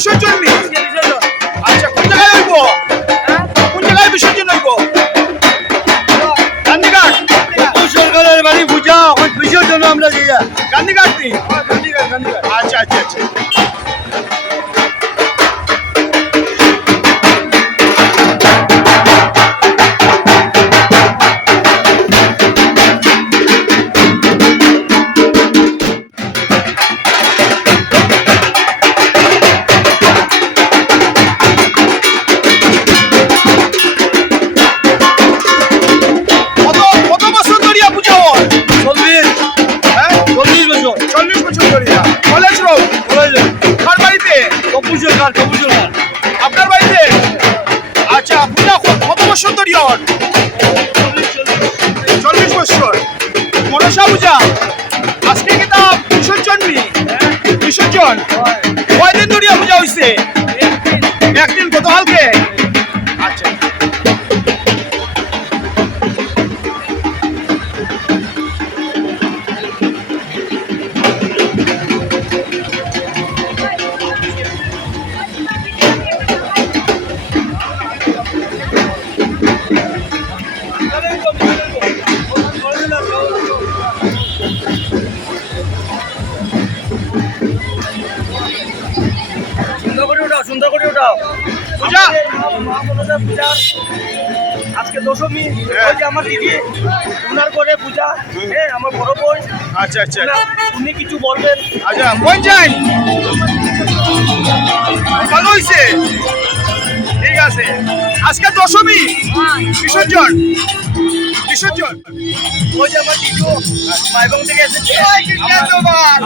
বিসর্জন নি আচ্ছা কোন জায়গায় হইব কোন জায়গায় বিসর্জন হইব গান্ধীঘাট সরকারের বাড়ি পূজা বিসর্জন আমরা দিয়া গান্ধীঘাট নি গান্ধীঘাট আচ্ছা আচ্ছা আচ্ছা কত বছর ধরিয়া পূজা হয় 40 বছর 40 বছর ধরিয়া কলেজ রোড কার বাড়িতে কপুর সরকার আপনার বাড়িতে আচ্ছা পূজা কত বছর ধরিয়া হয় 40 বছর মনসা পূজা আজকে কি তা বিসর্জন নি বিসর্জন কয়দিন ধরিয়া পূজা হইছে একদিন গতকালকে আচ্ছা সুন্দর করে ওঠাও পূজা পূজা আজকে দশমী ওই যে আমার দিদি উনার করে পূজা আমার বড় বোন আচ্ছা আচ্ছা উনি কিছু বলবেন আচ্ছা কোন যাই ভালো হইছে ঠিক আছে আজকে দশমী বিসর্জন বিসর্জন ওই যে আমার দিদি মাইবং থেকে এসেছে আমার